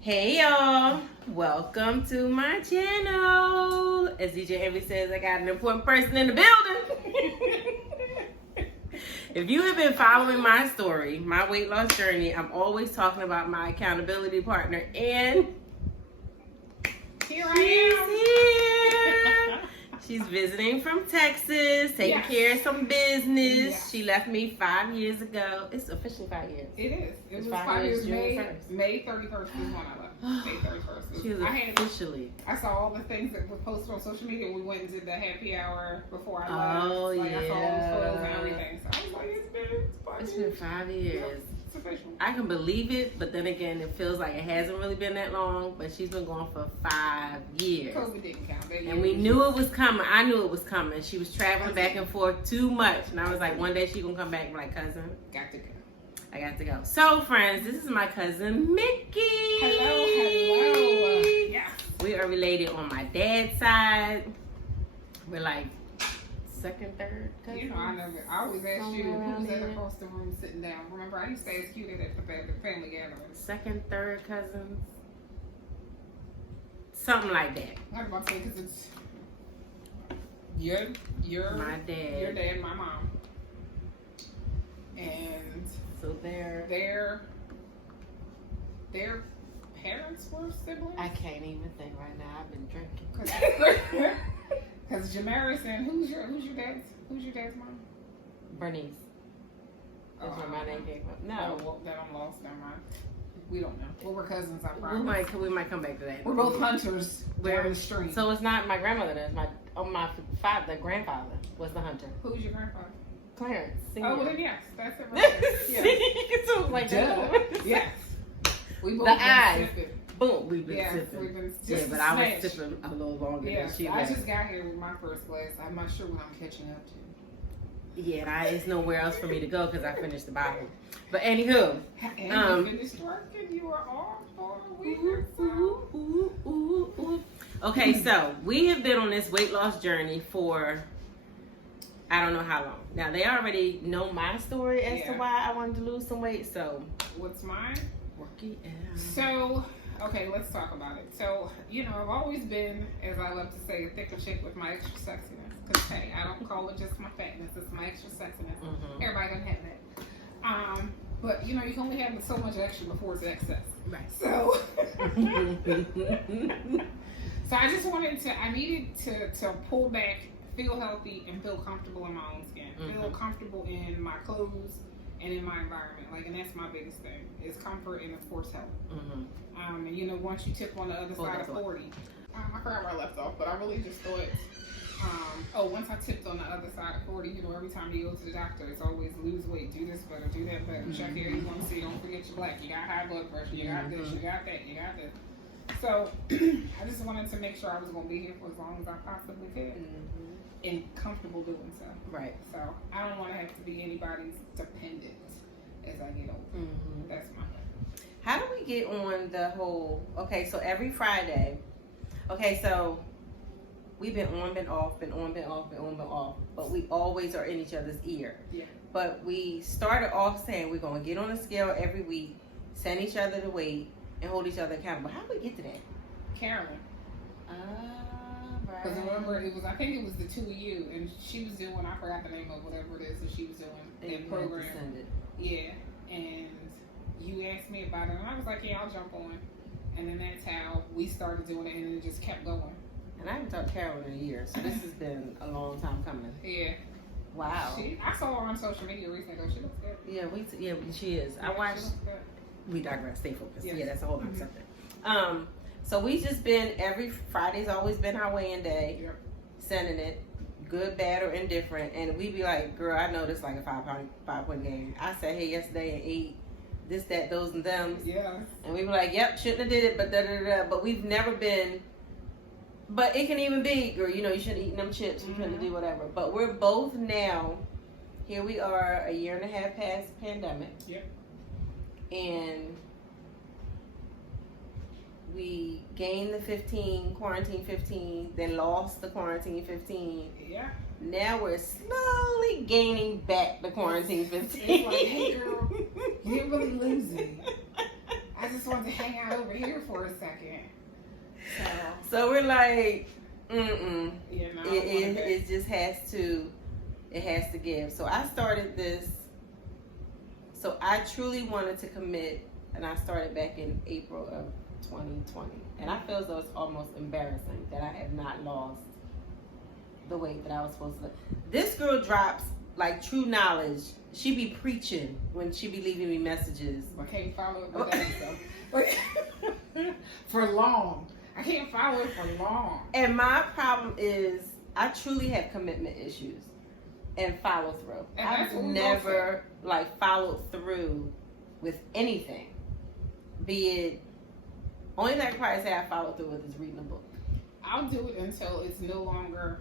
Hey y'all, welcome to my channel. As DJ Envy says, I got an important person in the building. If you have been following my story, my weight loss journey, I'm always talking about my accountability partner, and Here I am. She's visiting from Texas, taking care of some business. Yes. She left me 5 years ago. It's officially 5 years. It is. It It's was 5 years, June May 1st. May 31st is when I left. May 31st. She was officially. I saw all the things that were posted on social media. We went and did the happy hour before I left. Oh, like, I saw all those photos and yeah. everything. So I was like, It's been 5 years. It's official. I can believe it, but then again, it feels like it hasn't really been that long. But she's been gone for 5 years, COVID didn't count. That year and we was knew just- it was coming. I knew it was coming. She was traveling back and forth too much, and I was like, one day she gonna come back. I'm like, cousin, Got to go. I got to go. So, friends, this is my cousin Mickey. Hello. Yeah. We are related on my dad's side. We're like second, third cousins. You know, I always ask you Somewhere around who's that there. across the room sitting down. Remember, I used to ask you that at the family gatherings. Second, third cousins. Something like that. I was about to say because it's your My dad. your dad, my mom, and So they're. their parents were siblings. I can't even think right now. I've been drinking. Because Jamaris and who's your dad's mom? Bernice. That's where my name came from. Oh, No. well, then I'm lost. Never mind. We don't know. Well, we're cousins. I We promise. might come back to that. We're both hunters. Where- We're the stream. So it's not my grandmother. That's my father, grandfather was the hunter. Who's your grandfather? Clarence. Oh, well, then yes, that's it. Right there. Yes. So it's like that. Yes. We both The been eyes. sipping. Boom. We've been Yeah, sipping. we've been Yeah, just but a I smash. was sipping a little longer Yes, than she I was. just got here with my first glass. I'm not sure what I'm catching up to. Yeah, and it's nowhere else for me to go because I finished the bottle. But anywho. And you finished working. You were off for a week or so. Okay, so we have been on this weight loss journey for I don't know how long. Now they already know my story as to Yeah. why I wanted to lose some weight. So What's mine? work it out. So, okay, let's talk about it. So, you know, I've always been, as I love to say, a thicker chick with my extra sexiness. Because, hey, I don't call it just my fatness, it's my extra sexiness. Mhm. Everybody doesn't have that. But, you know, you can only have so much extra before it's excess. Right. So, so I just I needed to pull back, feel healthy, and feel comfortable in my own skin. Feel comfortable in my clothes and in my environment. Like, and that's my biggest thing, is comfort and, of course, health. And, you know, once you tip on the other side of 40, I forgot where I left off, but I really just thought, once I tipped on the other side of 40, you know, every time you go to the doctor, it's always lose weight, do this better, do that better, check here, you want to see, don't forget your black, you got high blood pressure, you got this, you got that, you got this. So, I just wanted to make sure I was going to be here for as long as I possibly could, and comfortable doing so. Right. So, I don't want to have to be anybody's dependent as I get older. That's my thing. How do we get on the whole? Okay, so every Friday. Okay, so we've been on, been off, been on, been off, been on, been off, but we always are in each other's ear. Yeah. But we started off saying we're gonna get on a scale every week, send each other the weight, and hold each other accountable. How do we get to that? Carolyn. Right. Because remember, I think it was the two of you, and she was doing, I forgot the name of whatever it is that she was doing, that program. Yeah, and you asked me about it, and I was like, yeah, I'll jump on. And then that's how we started doing it, and then it just kept going. And I haven't talked to Carol in a year, so this has been a long time coming. Yeah. Wow. I saw her on social media recently. She looks good. Yeah, she is. Yeah, I watched. she looks good. We digress. Stay focused. Yes. Yeah, that's a whole other subject. So we just been every Friday's always been our weigh-in day. Yep. Sending it, good, bad, or indifferent, and we be like, "Girl, I know this like a 5-point game." I said, "Hey, yesterday and ate this, that, those, and them," Yeah. and we be like, "Yep, shouldn't have did it," but da da da. But we've never been. But it can even be, girl, you know, you shouldn't eat them chips, you shouldn't do whatever. But we're both now. Here we are, a year and a half past the pandemic. Yep. And we gained the 15, quarantine 15, then lost the quarantine 15. Yeah. Now we're slowly gaining back the quarantine 15. It's like, hey girl, you're really lazy. I I just wanted to hang out over here for a second. So we're like, You know, it just has to give. So I started this. So I truly wanted to commit, and I started back in April of 2020. And I feel as though it's almost embarrassing that I have not lost the weight that I was supposed to. This girl drops like true knowledge. She be preaching when she be leaving me messages. I can't follow it with that for long. I can't follow it for long. And my problem is I truly have commitment issues and follow through. And I've never like followed through with anything. Be it only thing I can probably say I followed through with is reading a book. I'll do it until it's no longer.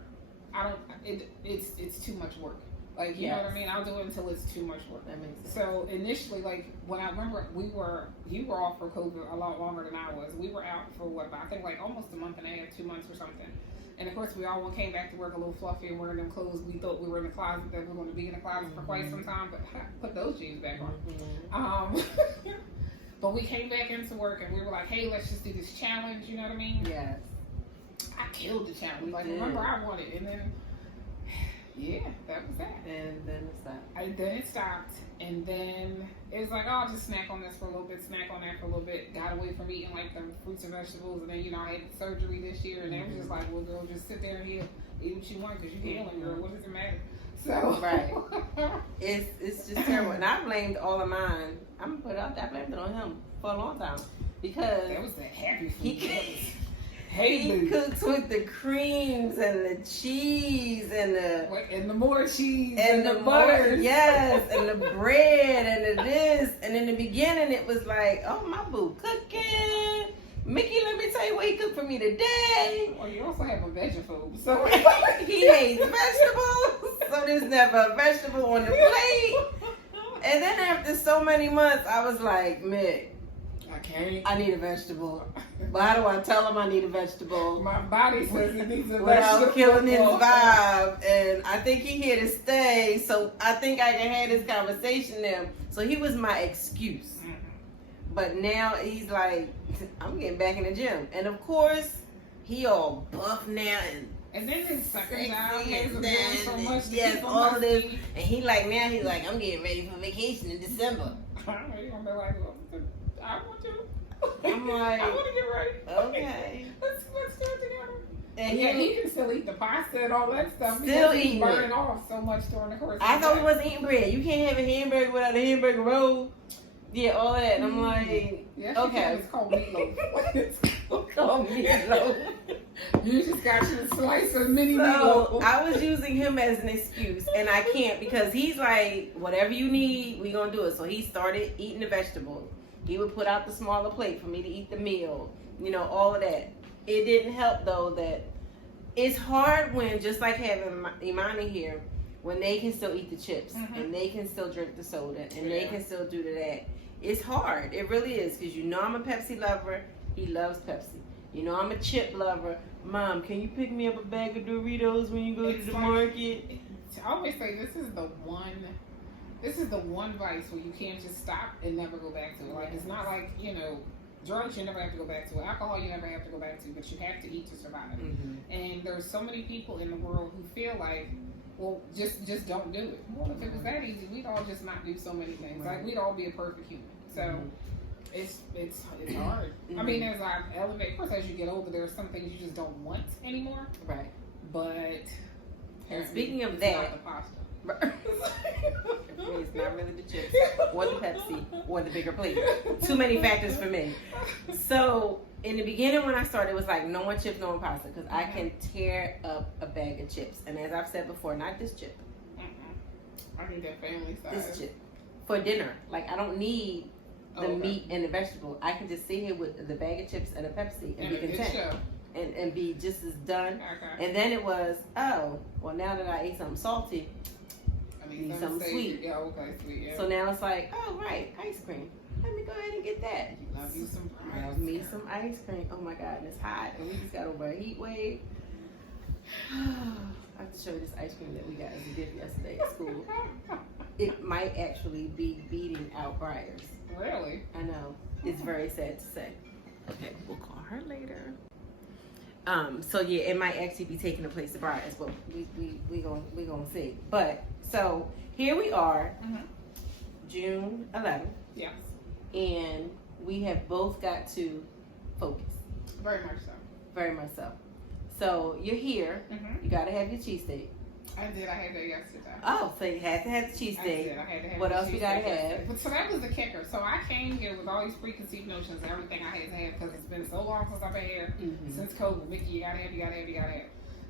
It's too much work. Like you know what I mean. I'll do it until it's too much work. That makes sense. So initially, like when I remember, you were off for COVID a lot longer than I was. We were out for what? I think like almost a month and a half, 2 months or something. And of course, we all came back to work a little fluffy and wearing them clothes. We thought we were in the closet, that we were going to be in the closet for quite some time, but put those jeans back on. But we came back into work and we were like, hey, let's just do this challenge. You know what I mean? Yes. I killed the challenge. Like, remember, I won it. And then, yeah, that was that. And then it stopped. Then it stopped. And then it was like, oh, I'll just snack on this for a little bit, snack on that for a little bit. Got away from eating like the fruits and vegetables. And then, you know, I had surgery this year. And they were just like, well, girl, just sit there and eat what you want because you're healing, girl. What does it matter? So, right. It's just terrible. And I blamed all of mine. I'm going to put it out there. I blamed it on him for a long time. Because that was the happy food. He cooks with the creams and the cheese and the more cheese and the butter, yes, and the bread and the this. And in the beginning, it was like, oh, my boo cooking. Mickey, let me tell you what he cooked for me today. Well, you also have a vegetable, so he hates vegetables, so there's never a vegetable on the plate. And then after so many months, I was like, Mick, I need a vegetable. But how do I tell him I need a vegetable? My body says it needs a vegetable. Without killing his vibe. And I think he here to stay. So I think I can have this conversation now. So he was my excuse. Mm-hmm. But now he's like, I'm getting back in the gym. And of course, he all buff now and then his sucking out doing so much. Yes, all of this. And he's like, I'm getting ready for vacation in December. I'm ready. I'm like, I want to. I'm like, I want to get ready. Okay. Let's do it together. And he can still eat the pasta and all that stuff. Still eating burning off so much during the course. I thought we wasn't eating bread. You can't have a hamburger without a hamburger roll. Yeah, all that. And I'm like, okay. It's called meatloaf. It's called meatloaf. You just got your slice of mini meatloaf. I was using him as an excuse, and I can't because he's like, whatever you need, we gonna do it. So he started eating the vegetables. He would put out the smaller plate for me to eat the meal. You know, all of that. It didn't help though that it's hard when, just like having Imani here, when they can still eat the chips and they can still drink the soda and they can still do that. It's hard. It really is, because you know I'm a Pepsi lover. He loves Pepsi. You know I'm a chip lover. Mom, can you pick me up a bag of Doritos when you go to the market? I always say this is the one vice where you can't just stop and never go back to it. Like, it's not like, you know, drugs you never have to go back to. Alcohol you never have to go back to, but you have to eat to survive. And there's so many people in the world who feel like, well, just don't do it. Well, if it was that easy, we'd all just not do so many things. Like, we'd all be a perfect human. So it's hard. I mean, as I elevate, of course, as you get older, there are some things you just don't want anymore. Right. But and speaking of that, not the pasta. It's not really the chips or the Pepsi or the bigger plate. Too many factors for me. So in the beginning when I started, it was like no more chips, no more pasta, because I can tear up a bag of chips. And as I've said before, not this chip. I need that family size. This chip for dinner. Like, I don't need the meat and the vegetable. I can just sit here with the bag of chips and a Pepsi and be content. And be just as done. Okay. And then it was, oh, well, now that I ate something salty, I need something sweet. Yeah, okay, sweet. Yeah. So now it's like, oh, right, ice cream. Let me go ahead and get that. Love you some Love me some ice cream. Oh my God, it's hot, and we just got over a heat wave. I have to show you this ice cream that we got as a gift yesterday at school. it might actually be beating out Briar's. Really? I know. It's very sad to say. Okay, we'll call her later. So yeah, it might actually be taking the place of Briar's, but we gonna see. But so here we are, June 11th. Yes. And we have both got to focus. Very much so. Very much so. So you're here. You got to have your cheesesteak. I did. I had that yesterday. Oh, so you had to have the I cheesesteak. did. I had to have What the else you got to cheesesteak. have? But so that was the kicker. So I came here with all these preconceived notions of everything I had to have because it's been so long since I've been here. Since COVID. Mickey, you got to have, you got to have, you got to have.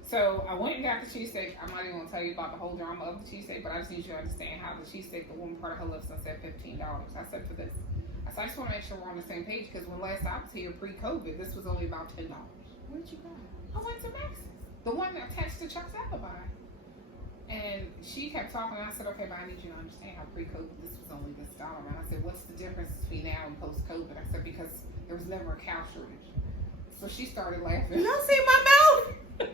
So I went and got the cheesesteak. I'm not even going to tell you about the whole drama of the cheesesteak, but I just need you to understand how the cheesesteak, the woman part of her lips, I said $15. I said for this. I said, I just want to make sure we're on the same page because when last I was here pre-COVID, this was only about $10. Where'd you go? I went to Max's. The one that attached to Chuck's Alibi. And she kept talking, and I said, okay, but I need you to understand how pre-COVID this was only this dollar amount. I said, what's the difference between now and post-COVID? I said, because there was never a cow shortage. So she started laughing. You see my mouth?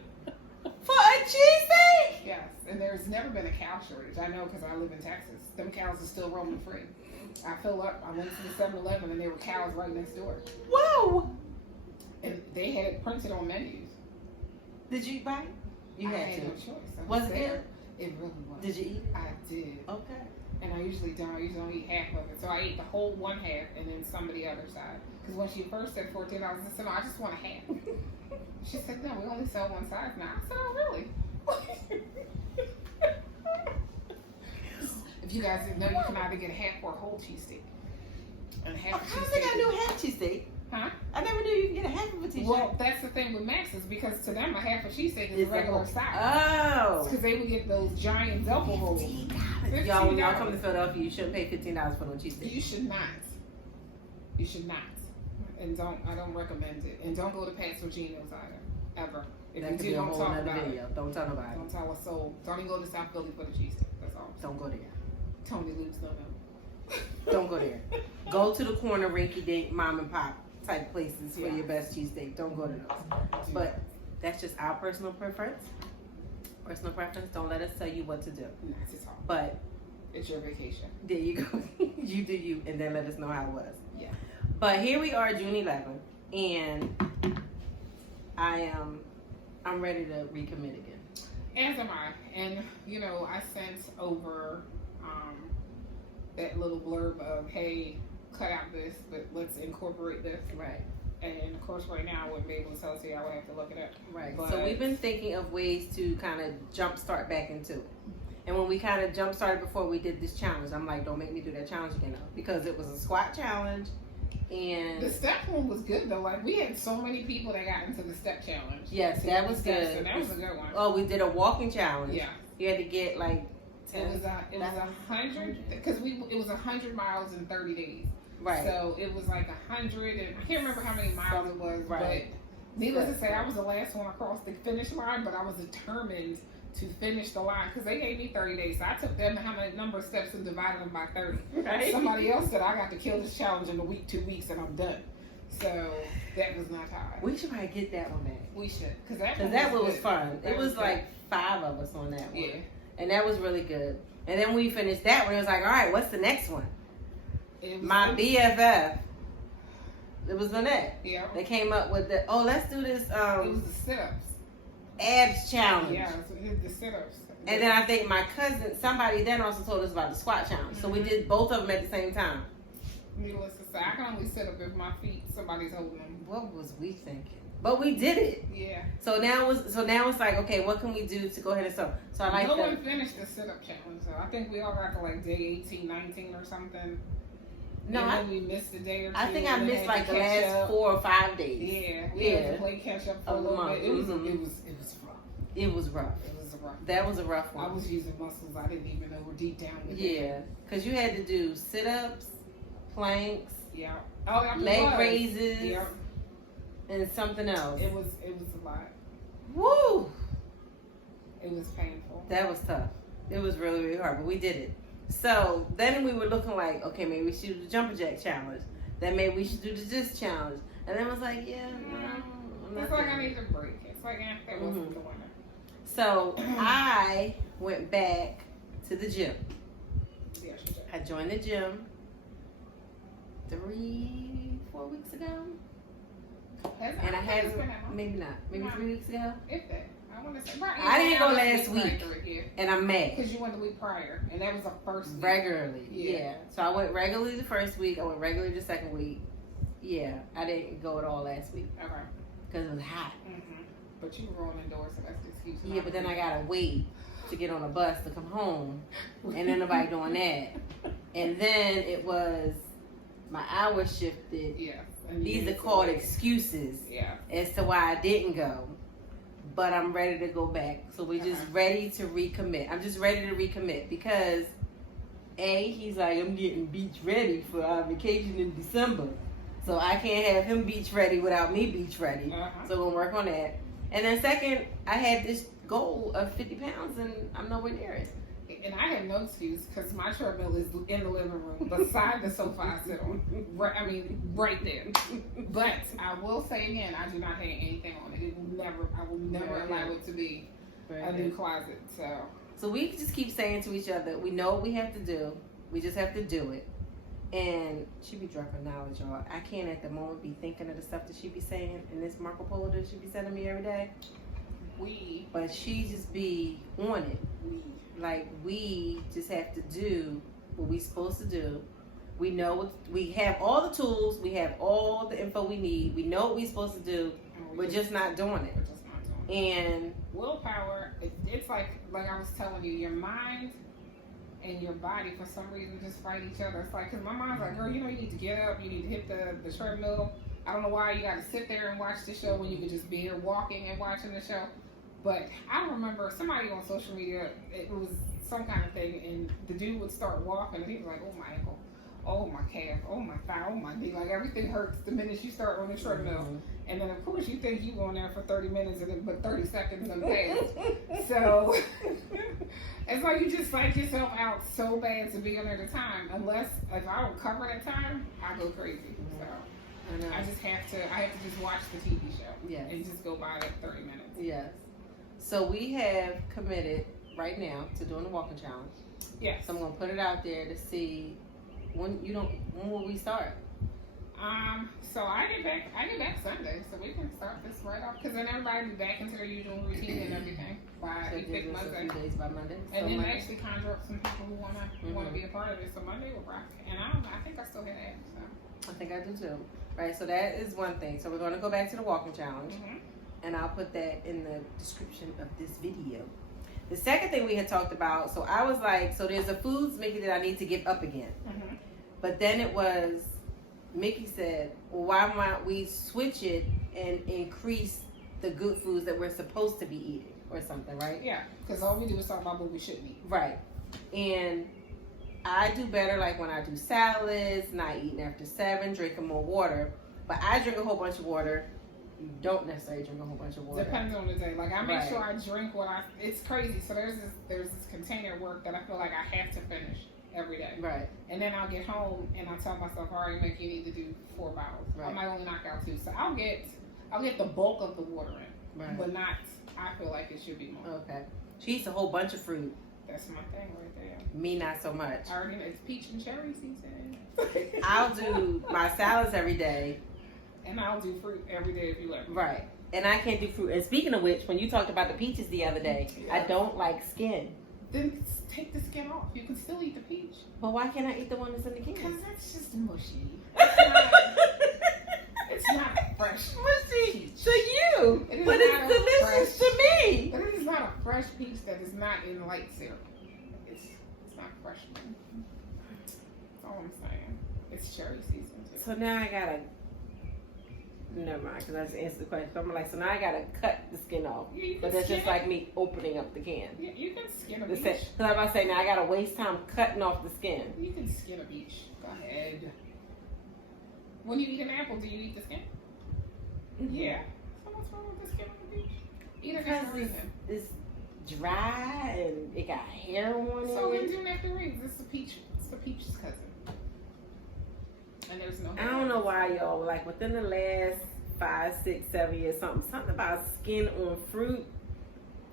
For a cheesesteak? Yes, and there's never been a cow shortage. I know because I live in Texas. Them cows are still roaming free. I fill up, I went to the 7-Eleven, and there were cows right next door. Whoa! And they had it printed on menus. Did you buy it? You I had had to. no choice. I Was it there. good? It really was. Did you eat it? I did. Okay. And I usually don't. I usually only eat half of it. So I ate the whole one half and then some of the other side. Because when she first said $14, I said, no, I just want a half. She said, no, we only sell one size now. I said, oh, really? If you guys didn't know, you can either get a half or a whole cheesesteak. And half a I don't think I knew half cheesesteak. Huh? I never knew you could get a half of a cheesesteak. Well, that's the thing with Max's because to them, a half a cheesesteak is a It's regular a- size. Oh. Because they would get those giant double rolls. Y'all, when y'all come to Philadelphia, you shouldn't pay $15 for no cheesesteak. You should not. You should not. And I don't recommend it. And don't go to Pat's or Gino's either. Ever. If That you could do, be a don't whole talk other about video. it. Don't tell nobody. Don't tell a soul. Don't even go to South Philly for the cheesesteak. That's all. Don't go there. Tony Luke's don't know. Don't go there. Go to the corner rinky dink mom and pop type places for Yeah. your best cheesesteak. Don't go to those. But that's just our personal preference. Personal preference. Don't let us tell you what to do. Not at all. But It's your vacation. there you go. You do you, and then let us know how it was. Yeah. But here we are, June 11th, and I'm ready to recommit again. As am I. And, you know, I sent over that little blurb of, hey, cut out this, but let's incorporate this. Right. And, of course, right now I wouldn't be able to tell you. I would have to look it up. Right. But, So we've been thinking of ways to kind of jumpstart back into it. And when we kind of jump started before we did this challenge, I'm like, don't make me do that challenge again, though, because it was a squat challenge, and the step one was good though. Like we had so many people that got into the step challenge. yes, that was good. So that was a good one. Oh, we did a walking challenge. Yeah, You had to get like 10. it was 100 because it was 100 miles in 30 days. Right. So it was like 100 and I can't remember how many miles it was. Right. But needless to say, I was the last one across the finish line, but I was determined to finish the line because they gave me 30 days. So I took them how many number of steps and divided them by 30. Right. Somebody else said I got to kill this challenge in a week, 2 weeks, and I'm done. So that was not hard. We should probably get that one back. We should because That one was good. fun. That It was good. like 5 of us on that one. Yeah. And that was really good. And then we finished that one. It was like, all right, what's the next one? It was My good. BFF. It was Lynette. Yeah. They came up with the, let's do this It was the sit-ups. abs challenge. Yeah, it was the sit-ups. And then I think my cousin, somebody then also told us about the squat challenge. So we did both of them at the same time. Needless to say, I can only sit up if my feet, somebody's holding them. What was we thinking? But we did it. Yeah. So now it's like, okay, what can we do to go ahead and so I like No the one finished the sit-up challenge, so I think we all got to like day 18, 19 or something. No, and I- then we missed a day or two. I think I and missed had like to the catch last up. 4 or 5 days. Yeah, we had to play catch up for a Of the little month. bit. It was Mhm. it was rough. It was rough. It was rough. That was a rough I one. was using muscles I didn't even know were deep down within. Yeah, because you had to do sit-ups, planks, Yeah. Oh, that leg was. raises, Yeah. and something else. It was a lot. Woo! It was painful. That was tough. It was really, really hard, but we did it. So then we were looking like, okay, maybe we should do the jumper jack challenge. Then maybe we should do the this challenge. And then it was like, yeah, no, I'm not It's like doing I it. need a break. It's like that wasn't the winner. So I went back to the gym. I joined the gym 3-4 weeks ago. And I haven't, maybe not, maybe 3 weeks ago. If that. I want to say, right, I didn't go last week, and I'm mad. Because you went the week prior, and that was the first week. Regularly, yeah. So I went regularly the first week, I went regularly the second week. Yeah, I didn't go at all last week. Okay. Because it was hot. Mm-hmm. But you were rolling indoors, so that's the excuse. Yeah, but then I gotta wait to get on a bus to come home, and then nobody doing that. And then it was, my hours shifted. Yeah. These are called excuses as to why I didn't go. But I'm ready to go back. So we're just ready to recommit. I'm just ready to recommit because he's like, I'm getting beach ready for our vacation in December. So I can't have him beach ready without me beach ready. So we're gonna work on that. And then second, I had this goal of 50 pounds and I'm nowhere near it. And I have no excuse because my treadmill is in the living room beside the sofa I sit on. Right there. But I will say again, I do not have anything on it. I will never allow it to be a new closet. So we just keep saying to each other, we know what we have to do. We just have to do it. And she be dropping knowledge, y'all. I can't at the moment be thinking of the stuff that she be saying in this Marco Polo that she be sending me every day. But she just be on it. Like, we just have to do what we supposed to do. We know we have all the tools. We have all the info we need. We know what we're supposed to do. We're just not doing it. And willpower, it's like I was telling you, your mind and your body for some reason just fight each other. It's like, because my mind's like, girl, you need to get up. You need to hit the treadmill. I don't know why you got to sit there and watch the show when you could just be here walking and watching the show. But I remember somebody on social media, it was some kind of thing, and the dude would start walking, and he was like, oh, my ankle, oh, my calf, oh, my thigh, oh, my knee. Like, everything hurts the minute you start on the treadmill. And then, of course, you think you go in there for 30 minutes, and then but 30 seconds and pass. So it's like you just psych yourself out so bad to be on there at the time. Unless, if I don't cover that time, I go crazy. So I have to just watch the TV show and just go by that 30 minutes. Yes. So we have committed right now to doing the walking challenge. Yes. So I'm gonna put it out there to see when will we start? So I get back Sunday, so we can start this right off because then everybody will be back into their usual routine and everything by so Monday. A few days by Monday. And then actually conjure up some people who wanna be a part of it. So Monday will rock. And I think I still have that. So I think I do too. Right. So that is one thing. So we're gonna go back to the walking challenge. And I'll put that in the description of this video. The second thing we had talked about, so I was like, so there's a foods, Mickey, that I need to give up again. But then it was, Mickey said, well, why might we switch it and increase the good foods that we're supposed to be eating or something, right? Yeah, because all we do is talk about what we shouldn't eat. Right. And I do better like when I do salads, not eating after 7, drinking more water. But I drink a whole bunch of water. You don't necessarily drink a whole bunch of water. Depends on the day. Like I make sure I drink it's crazy. So there's this container work that I feel like I have to finish every day. Right. And then I'll get home and I'll tell myself, all right, Mick, you need to do 4 bottles. Right. I might only knock out 2. So I'll get the bulk of the water in. Right. But not, I feel like it should be more. Okay. She eats a whole bunch of fruit. That's my thing right there. Me, not so much. I already know it's peach and cherry season. I'll do my salads every day. And I'll do fruit every day if you let me. Right. And I can't do fruit. And speaking of which, when you talked about the peaches the other day, I don't like skin. Then take the skin off. You can still eat the peach. But why can't I eat the one that's in the can? Because that's just mushy. It's not fresh. Mushy to you. But it's delicious to me. But it is not a fresh peach that is not in light syrup. It's not fresh. That's all I'm saying. It's cherry season too. So now I gotta. Never mind, because I just answered the question. So I'm like, so now I gotta cut the skin off. Yeah, but that's just like me opening up the can. Yeah, you can skin a peach. So I'm about to say, now I gotta waste time cutting off the skin. You can skin a peach. Go ahead. When you eat an apple, do you eat the skin? Mm-hmm. Yeah. So what's wrong with the skin on the peach? Eat it for a reason. It's dry and it got hair on it. So then do nectarines. It's the peach's cousin. And there's no hair. I don't know why y'all, like within the last 5, 6, 7 years, something about skin on fruit,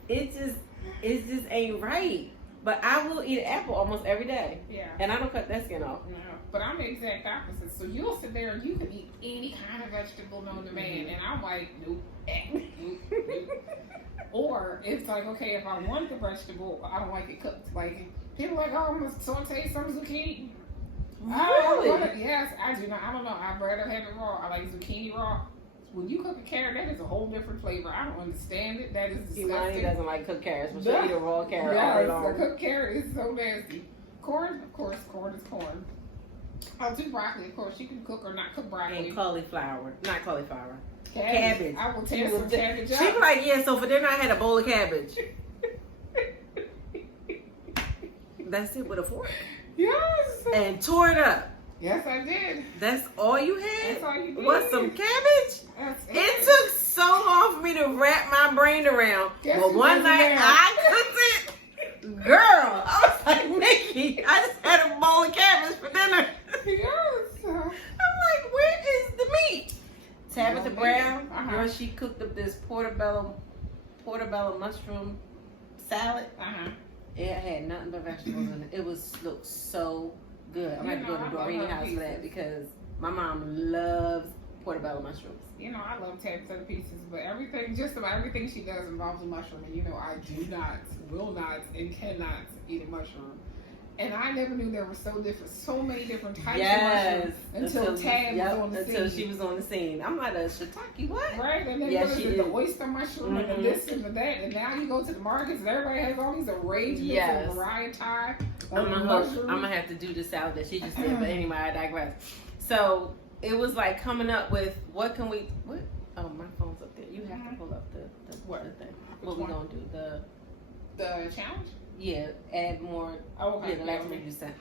it just ain't right. But I will eat an apple almost every day. Yeah. And I don't cut that skin off. No, but I'm the exact opposite. So you'll sit there and you can eat any kind of vegetable known to man, and I'm like, nope, nope. Or it's like, okay, if I want the vegetable, I don't like it cooked. Like people are like, oh, I'm gonna saute some zucchini. Really? Yes, I do not. I don't know. I'd rather have it raw. I like zucchini raw. When you cook a carrot, that is a whole different flavor. I don't understand it. That is disgusting. Imani doesn't like cooked carrots, but she'll eat a raw carrot all day Yeah, long. the cooked carrot is so nasty. Corn, of course, corn is corn. I'll do broccoli, of course. You can cook or not cook broccoli. And cauliflower. Not cauliflower. Cabbage. I will tear some cabbage She up. was like, yeah, so for dinner I had a bowl of cabbage. That's it with a fork. Yes. And tore it up. Yes, I did. That's all you had? That's all you did. What, some cabbage? That's It took so long for me to wrap my brain around. Guess But who one does it night now? I cooked it. Girl, I was like, Nikki, I just had a bowl of cabbage for dinner. Yes. I'm like, where is the meat? Tabitha No Brown, meat. Uh-huh. girl, she cooked up this portobello mushroom salad. It had nothing but vegetables in it. It looked so good. I'm going to go to Doreen house for that because my mom loves portobello mushrooms. You know, I love Tabitha pieces, but everything, just about everything she does involves a mushroom. And you know, I do not, will not, and cannot eat a mushroom. And I never knew there were so many different types of mushrooms until Tab was on the scene. Until she was on the scene. I'm like, a shiitake, what? Right, and then what is it, the oyster mushroom and the this and the that, and now you go to the markets and everybody has all these arrangements and variety. I'm gonna have to do the salad that she just did, but anyway, I digress. So it was like coming up with what? Oh, my phone's up there. You have to pull up the thing. What we gonna do? The challenge? Yeah, add more. Oh, okay. Yeah, the last one you said.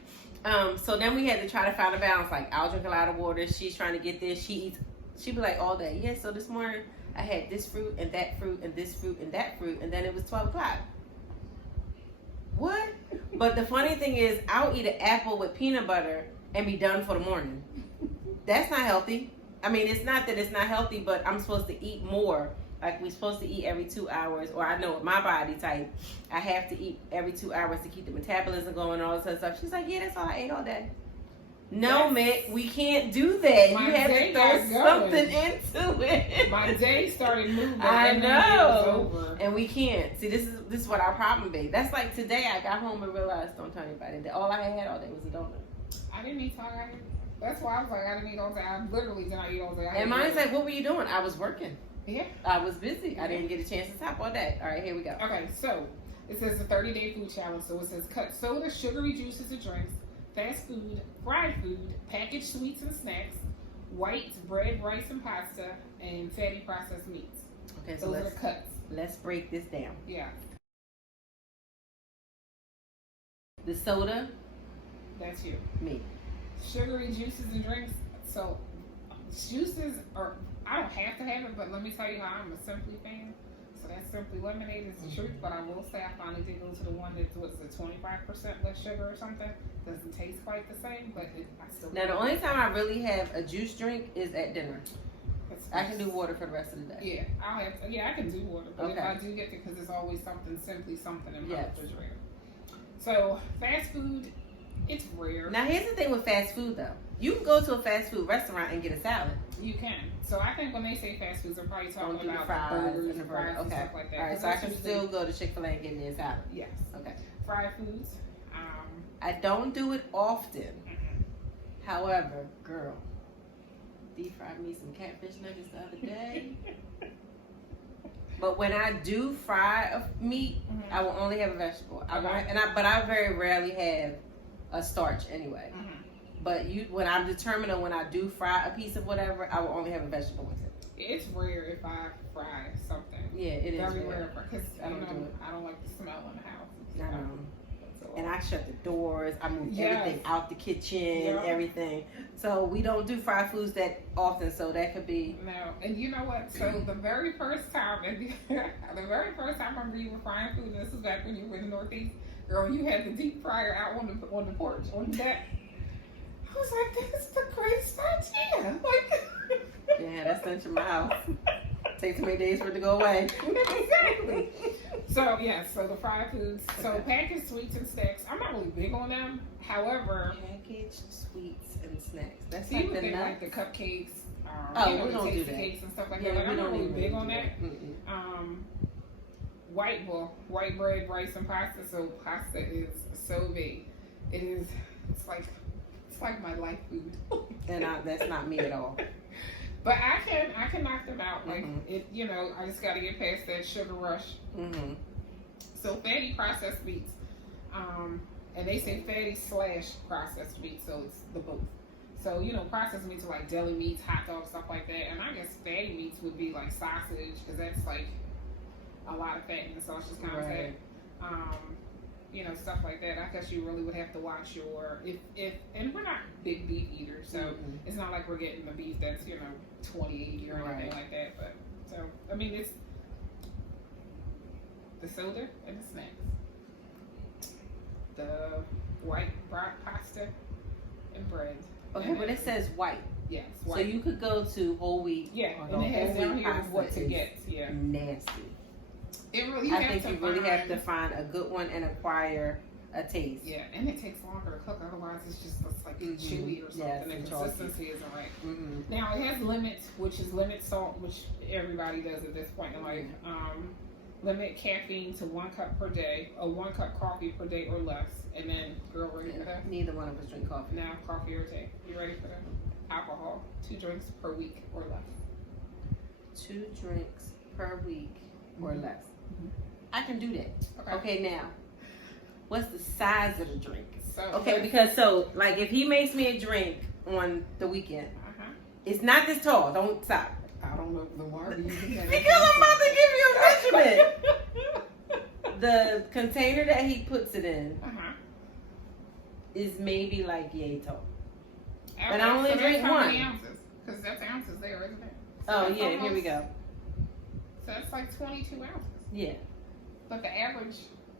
So then we had to try to find a balance. Like, I'll drink a lot of water. She's trying to get this. She be like all day. Yeah, so this morning I had this fruit and that fruit and this fruit and that fruit, and then it was 12 o'clock. What? But the funny thing is, I'll eat an apple with peanut butter and be done for the morning. That's not healthy. I mean, it's not that it's not healthy, but I'm supposed to eat more. Like, we're supposed to eat every 2 hours, or I know with my body type, I have to eat every 2 hours to keep the metabolism going and all this other stuff. She's like, yeah, that's all I ate all day. No, Mick, we can't do that. You have to throw something into it. My day started moving. I and know. it was over. And we can't. See, this is what our problem be. That's like today I got home and realized, don't tell anybody, that all I had all day was a donut. I didn't eat all day. That's why I was like, I didn't eat all day. I literally did not eat all day. And mine's like, what were you doing? I was working. Yeah. I was busy. I didn't get a chance to top all day. All right, here we go. Okay, so it says the 30-day food challenge. So it says cut soda, sugary juices and drinks, fast food, fried food, packaged sweets and snacks, white bread, rice and pasta, and fatty processed meats. Okay, so those are the cuts. Let's break this down. Yeah. The soda, that's you. me. Sugary juices and drinks. So juices are, I don't have to have it, but let me tell you how I'm a Simply fan. So that Simply Lemonade is the truth, but I will say I finally did go to the one that's what's the 25% less sugar or something. Doesn't taste quite the same, but I still. Now the only time I really have a juice drink is at dinner. I can do water for the rest of the day. Yeah, I'll have to, I can do water, but if I do get it, because there's always something in my refrigerator. So fast food, it's rare. Now here's the thing with fast food though. You can go to a fast food restaurant and get a salad. You can. So I think when they say fast foods, they're probably talking about burgers and fries and stuff like that. All right, so I can still go to Chick-fil-A and get me a salad. Yes. Okay. Fried foods. I don't do it often. However, girl, deep fried me some catfish nuggets the other day. But when I do fry meat, I will only have a vegetable. But I very rarely have a starch anyway. But when I'm determined when I do fry a piece of whatever, I will only have a vegetable with it. It's rare if I fry something. Yeah, it is very rare because I don't like the smell in the house. I know. And I shut the doors. I move everything out the kitchen, everything. So we don't do fried foods that often. So that could be. No, and you know what? So the very first time, I remember you were frying food. And this was back when you were in the Northeast. Girl, you had the deep fryer out on the porch on the deck. I was like, this is the greatest idea. Like, yeah, that's in my house. Takes so many days for it to go away. Exactly. So the fried foods. So packaged sweets and snacks. I'm not really big on them. However, Packaged sweets and snacks. That's see like what the they nuts. like the cupcakes. We don't do the that. cakes and stuff like Yeah, that. Like, we I'm not don't really even big do on that. White bread, rice, and pasta. So pasta is so big. It's like my life food. And that's not me at all. But I can knock them out. Like it, I just got to get past that sugar rush. So fatty processed meats, and they say fatty / processed meats, so it's the both. So processed meats are like deli meats, hot dogs, stuff like that. And I guess fatty meats would be like sausage, because that's like a lot of fat in the sausage content. Stuff like that. I guess you really would have to watch your and we're not big beef eaters, so it's not like we're getting the beef that's 20/80 or anything like that. But so I mean, it's the soda and the snacks, the white broad pasta and bread. Okay, but it says white. Yes, So white. you could go to whole wheat. Yeah, or and the it has whole down wheat here pasta what to is get. Yeah, nasty. it really. I think you really have to find a good one and acquire a taste. Yeah, and it takes longer to cook. Otherwise, it's just like chewy or something. Yes, the and consistency isn't right. Mm-hmm. Now it has limits, which is limit salt, which everybody does at this point in life. Limit caffeine to 1 cup per day, or 1 cup coffee per day or less. And then, girl, ready for that? Neither one of us drink coffee. Now, coffee or tea. You ready for that? Alcohol, 2 drinks per week or less. 2 drinks per week or less. Mhm. I can do that. Okay. Okay, now, what's the size of the drink? So Okay, because like if he makes me a drink on the weekend, it's not this tall. Don't stop. I don't know the word you can get. Because I'm about to give you a measurement. The container that he puts it in is maybe like yay tall. And I only drink how one. many ounces? Because that's ounces there, isn't it? Oh That's yeah, here we go. So that's like 22 ounces. Yeah, But the average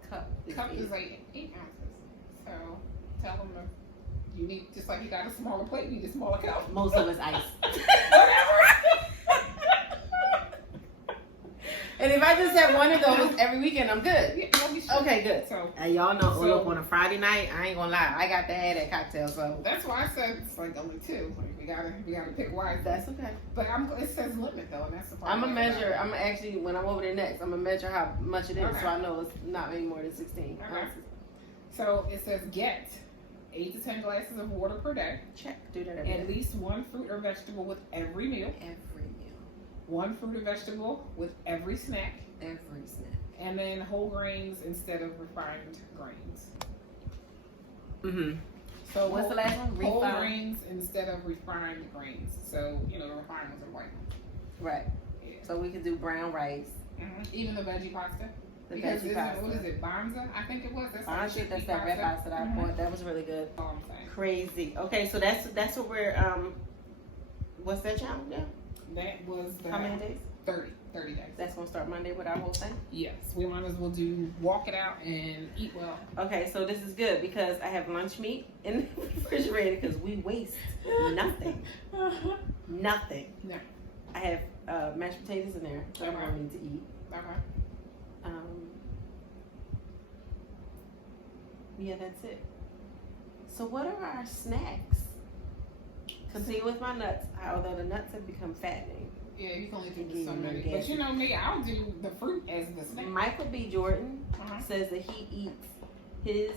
cup is cup eight. is like 8 ounces. So tell them you need, just like you got a smaller plate, you need a smaller cup. Most of us ice. And if I just have one of those every weekend, I'm good. Yeah, no, we should. Okay, good. So Y'all know, So- look, on a Friday night, I ain't gonna lie, I got to have that cocktail, so that's why I said it's like only 2. Like we gotta pick wisely. that's okay. But it says limit though, and that's the I'm problem. gonna measure. I'm gonna actually, when I'm over there next, I'm gonna measure how much it is, Okay. so I know it's not any more than 16 Okay. ounces. So it says get 8 to 10 glasses of water per day. Check. Do that every At day. least 1 fruit or vegetable with every meal. Every meal, 1 fruit or vegetable with every snack. every snack. And then whole grains instead of refined grains. Mm-hmm. So What's the last one? Whole Refined. grains instead of refined grains. So, the refined ones are white. Right. Yeah. So we could do brown rice, Even the veggie pasta. the Because veggie pasta. what is it, Banza? I think it was. That's like Honestly, that's chickpea that red pasta that I Mhm. bought. That was really good. All I'm saying. Crazy. Okay, so that's what we're what's that challenge now? That was the How many days? 30 days. That's gonna start Monday with our whole thing. Yes, we might as well do walk it out and eat well. Okay, so this is good because I have lunch meat in the refrigerator because we waste nothing. Nothing. No. I have mashed potatoes in there that I need to eat. Okay. Yeah, that's it. So what are our snacks? Continue with my nuts, although the nuts have become fattening. Yeah, you can only do Yeah, so many. yeah. But you know me, I'll do the fruit as the snack. Michael B. Jordan Uh-huh. says that he eats his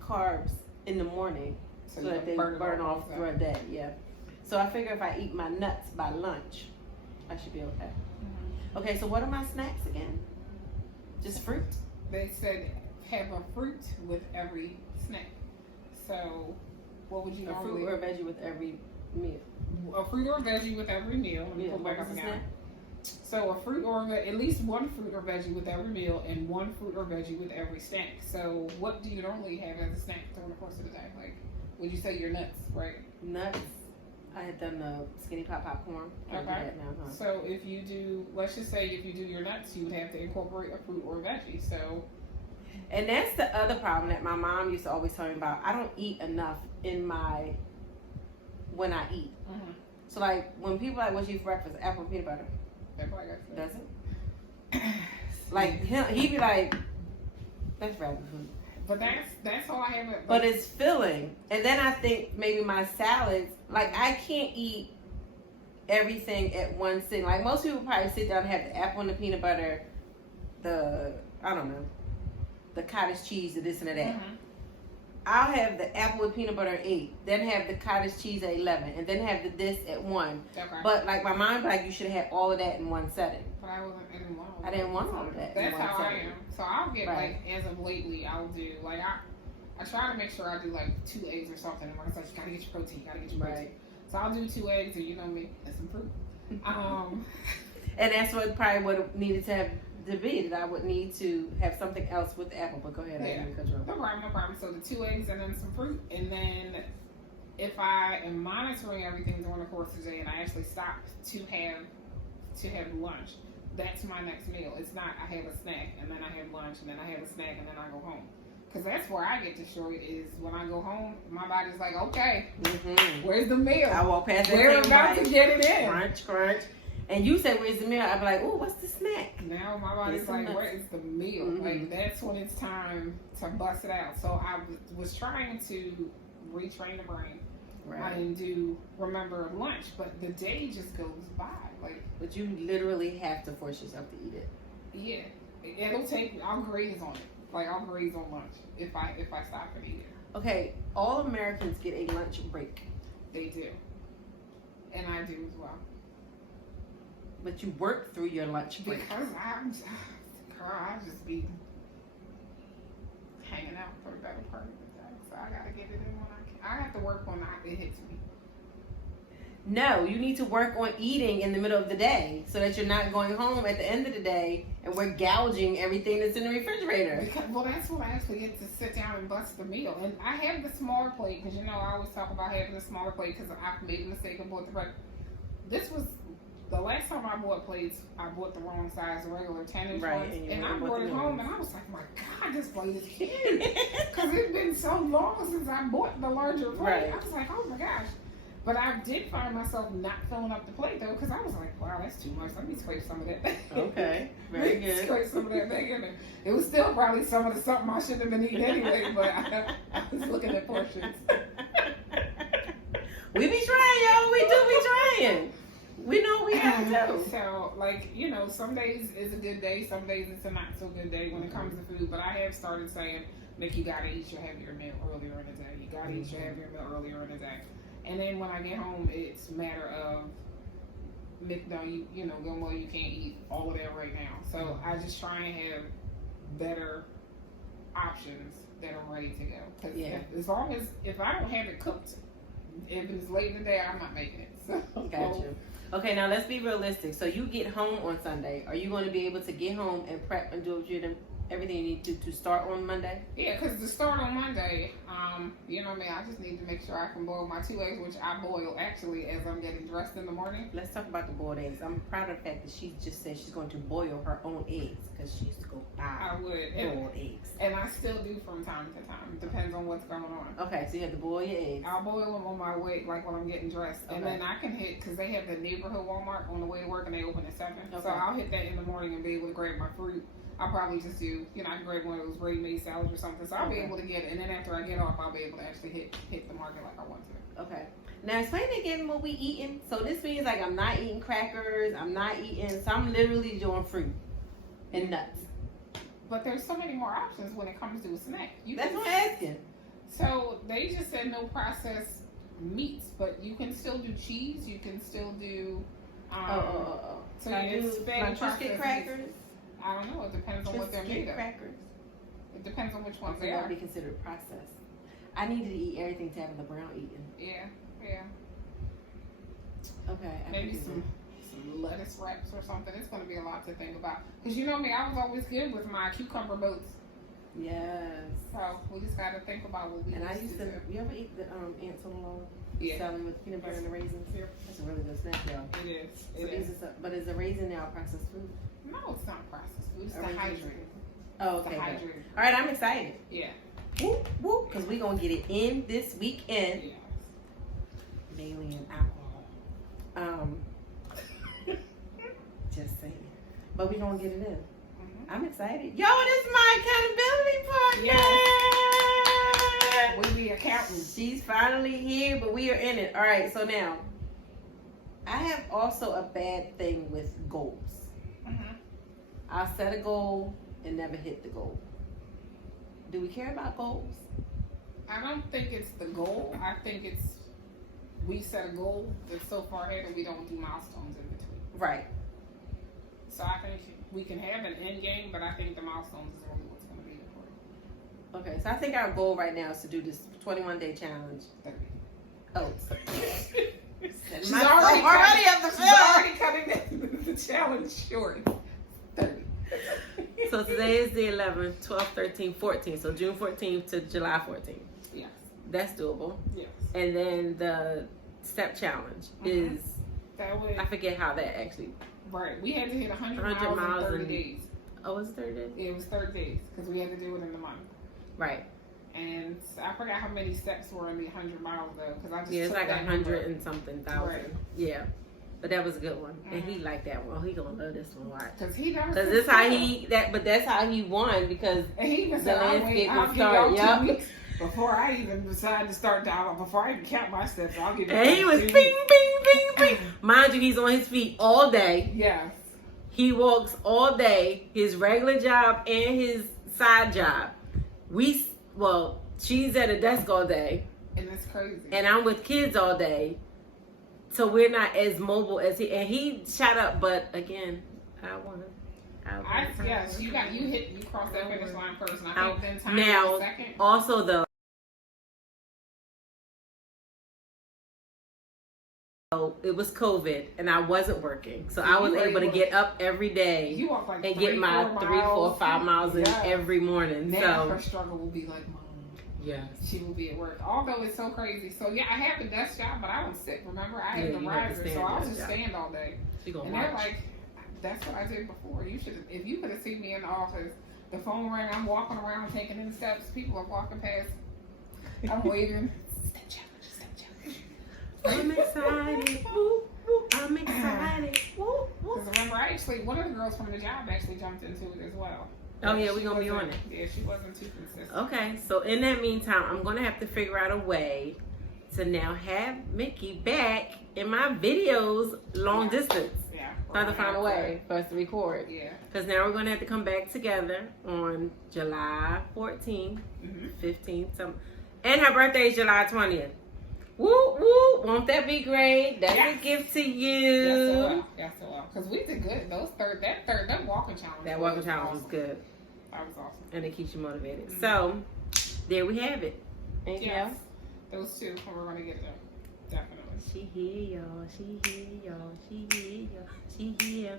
carbs in the morning so you that they can burn off so. through a day. Yeah. So I figure if I eat my nuts by lunch, I should be okay. Mhm. Okay, so what are my snacks again? Just fruit? They said have a fruit with every snack. So, what would you A normally? fruit or a veggie with every meal. A fruit or a veggie with every meal. Let me Yeah, pull what back was up the now. So a fruit or at least 1 fruit or veggie with every meal, and 1 fruit or veggie with every snack. So what do you normally have as a snack during the course of the day? Like, would you say your nuts, right? Nuts. I had done the skinny pop popcorn. Can't do Okay. that now, huh? So if you do, let's just say if you do your nuts, you would have to incorporate a fruit or a veggie. So And that's the other problem that my mom used to always tell me about. I don't eat enough when I eat. So like when people are like, "What's you eat for breakfast?" Apple and peanut butter. that's what I got to say. Does it? Like he be like, that's rabbit food. But that's all I have. But it's filling. And then I think maybe my salads, like I can't eat everything at one sitting. Like most people probably sit down and have the apple and the peanut butter, the cottage cheese, the this and the that. Mm-hmm. I'll have the apple with peanut butter at 8, then have the cottage cheese at 11, and then have the this at 1. Okay. But like my mom, like you should have had all of that in one setting. But I didn't want all I didn't want all of that. That's in one how setting. I am. So I'll get Right. like, as of lately, I'll do like I try to make sure I do like 2 eggs or something. And like, you gotta get your protein. Right. So I'll do 2 eggs, and you know me, and some fruit. And that's what probably would have needed to have to be, that I would need to have something else with the apple. But go ahead, I didn't cut you off. No problem. So the 2 eggs and then some fruit, and then if I am monitoring everything during the course of the day, and I actually stop to have lunch, that's my next meal. It's not I have a snack and then I have lunch and then I have a snack and then I go home. Because that's where I get destroyed is when I go home, my body's like, okay, where's the meal? I walk past that We're thing about like, to get it in. crunch. And you say, where's the meal? I'd be like, oh, what's the snack? Now my body's It's like, nuts. where is the meal? Like, that's when it's time to bust it out. So I was trying to retrain the brain. Right. And do remember lunch, but the day just goes by. Like, But you literally have to force yourself to eat it. yeah, it'll take. I'll graze on it. Like I'll graze on lunch if I stop and eat it. Okay, all Americans get a lunch break, They do, and I do as well. but you work through your lunch break. Because I just be hanging out for the better part of the day. So I gotta get it in when I can. I have to work on it hits me. No, you need to work on eating in the middle of the day so that you're not going home at the end of the day and we're gouging everything that's in the refrigerator. Because, well, that's when I actually get to sit down and bust the meal. And I have the smaller plate because, I always talk about having the smaller plate because I've made a mistake and bought the bread. This was the last time I bought plates, I bought the wrong size, regular 10-inch Right, ones. and And you I bought brought the it new home ones. and I was like, my God, this plate is huge. Because it's been so long since I bought the larger plate. Right. I was like, oh my gosh. But I did find myself not filling up the plate though, because I was like, wow, that's too much. Let me scrape some of that back. Okay, very Let me good. Scrape some of that back in there. It was still probably something I shouldn't have been eating anyway, but I was looking at portions. We be trying, y'all. We do be trying. We know we have to. So, some days is a good day, some days it's a not so good day when it comes to food. But I have started saying, Nick, you gotta eat your heavier meal earlier in the day. You gotta eat your heavier meal earlier in the day. And then when I get home, it's a matter of, no, you can't eat all of that right now. So I just try and have better options that are ready to go. Because as long as, if I don't have it cooked, if it's late in the day, I'm not making it. So, Got you. Okay, now let's be realistic. So you get home on Sunday. Are you going to be able to get home and prep and do everything you need to start on Monday? Yeah, because to start on Monday, I just need to make sure I can boil my 2 eggs, which I boil actually as I'm getting dressed in the morning. Let's talk about the boiled eggs. I'm proud of the fact that she just said she's going to boil her own eggs because she used to go buy I would. boiled eggs. And I still do from time to time. Depends on what's going on. Okay, so you have to boil your eggs. I'll boil them on my way, like when I'm getting dressed. And Okay. then I can hit, because they have the neighborhood Walmart on the way to work and they open at 7. Okay. So I'll hit that in the morning and be able to grab my fruit. I'll probably just do, I can grab one of those ready-made salads or something. So I'll be Okay. able to get it. And then after I get off, I'll be able to actually hit the market like I want to. Okay. Now explain again what we eating. So this means like I'm not eating crackers. So I'm literally doing fruit and nuts. But there's so many more options when it comes to a snack. That's what I'm asking. So they just said no processed meats, but you can still do cheese. You can still do. So Can I it's do fatty my Triscuit processed crackers? meats. I don't know. It depends on what they're made Triscuit of. crackers. It depends on which ones Okay, they that are. would be considered processed. I needed to eat everything to have LeBron eating. Yeah. Okay. I Maybe can do some lettuce wraps or something. It's going to be a lot to think about. Because you know me, I was always good with my cucumber boats. that. Yes. So we just got to think about what we And I used used to. do. You ever eat the ants on the log? Yeah. Selling with peanut butter and the raisins. Yeah. That's a really good snack, y'all. It is. So but is the raisin now processed food? No, it's not processed food. It's Or is it- dehydrated. Oh, It's okay. good. dehydrated. All right, I'm excited. Yeah. Whoop whoop, because we're gonna get it in this weekend. Yeah. Mainly in alcohol. Just saying. But we're gonna get it in. Mm-hmm. I'm excited. Yo, this is my accountability partner. Yes. We be accountants. She's finally here, but we are in it. All right, so now, I have also a bad thing with goals. I'll set a goal and never hit the goal. Do we care about goals? I don't think it's the goal. I think it's we set a goal that's so far ahead and we don't do milestones in between. Right. So I think we can have an end game, but I think the milestones is really what's going to be important. Okay, so I think our goal right now is to do this 21-day challenge. 30. Oh, She's already at the She's already cutting the challenge short. 30. So today is the 11th, 12th, 13th, 14th. So June 14th to July 14th. Yes. That's doable. Yes. And then the step challenge is, that would, I forget how that actually. right. We had to hit 100 miles in 30 days. Oh, was it 30 days? Yeah, it was 30 days because we had to do it in the month. Right. And I forgot how many steps were in the 100 miles though, because I just Yeah, it's took like that 100 and something thousand. Right. Yeah. But that was a good one. And he liked that one. Oh, he gonna love this one. Watch. Because he never. Because this how but that's how he won because And he even said, "I'll give y'all 2 weeks before I even decide to start diving. Before I even count my steps, I'll give you." And he was 2 ping, weeks." ping, ping, ping. Mind you, he's on his feet all day. Yes. He walks all day, his regular job and his side job. She's at a desk all day. And it's crazy. And I'm with kids all day. So we're not as mobile as he. And he shot up, but again, I want to. Yes, you crossed that finish line first. And I think then time now, second. also though, it was COVID and I wasn't working, so I was able to get up every day and get my 3, 4, 5 miles in every morning. Now her struggle will be like, Mom. Yeah. She will be at work. Although it's so crazy. So yeah, I have the desk job, but I don't sit. Remember, I had the riser, so I'll just stand all day. And they're like, that's what I did before. You should, if you could have seen me in the office, the phone rang, I'm walking around taking in steps, people are walking past, I'm waving. Step challenge. I'm excited. Woo, woo. I'm excited. Woo, woo. Because remember, one of the girls from the job actually jumped into it as well. Oh yeah, we're gonna be on it. Yeah, she wasn't too consistent. Okay, so in that meantime, I'm gonna have to figure out a way to now have Mickey back in my videos long distance. Yeah. I have to find a way for us to record. Yeah. Because now we're gonna have to come back together on July 14th, 15th, and her birthday is July 20th. Woo woo! Won't that be great? That's a gift to you. Yes, it will. Because we did good. That walking challenge. That walking challenge was good. That was awesome. And it keeps you motivated. So, there we have it. Anything else? Those two, and we're gonna get them. Definitely. She here, y'all. She here, y'all. She here, y'all. She here.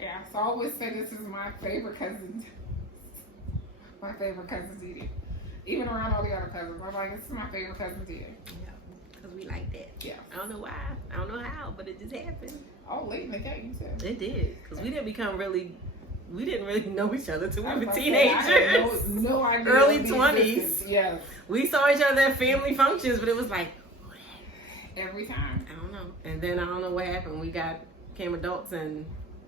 Yeah, so I always say this is my favorite cousin. My favorite cousin's eating. Even around all the other cousins. I'm like, this is my favorite cousin's eating. Yeah, because we like that. Yeah. I don't know why. I don't know how, but it just happened. Oh, late in the game, too. It did. Because we didn't really know each other till we were I teenagers. had no idea. Early 20s. Yes. We saw each other at family functions, but it was like, every time. I don't know. And then I don't know what happened. We became adults and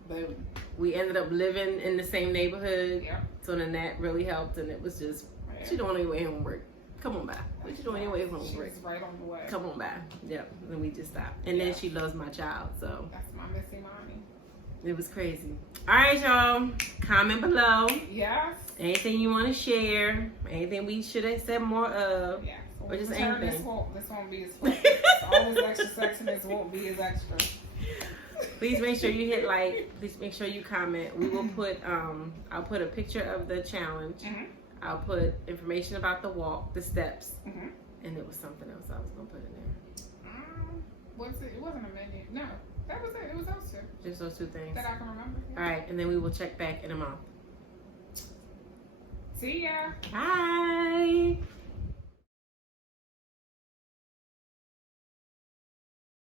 Boom. we ended up living in the same neighborhood. Yep. So then that really helped, and it was just, what you doing on your way home from work? Come on by. What you doing on your way home from work? She's right on the way. Come on by. Yep. And we just stopped. And then she loves my child, so. That's my missing mommy. It was crazy. All right, y'all. Comment below. Yes. Anything you want to share. Anything we should have said more of. Yeah. So Or just anything. anything. This won't be as fun. All this extra sex and this won't be as extra. Please make sure you hit like. Please make sure you comment. We will put, I'll put a picture of the challenge. Mm-hmm. I'll put information about the walk, the steps. Mm-hmm. And there was something else I was going to put in there. What's it? It wasn't a menu. No. That was it. It was those two. Just those two things. That I can remember. Yeah. All right. And then we will check back in a month. See ya. Bye.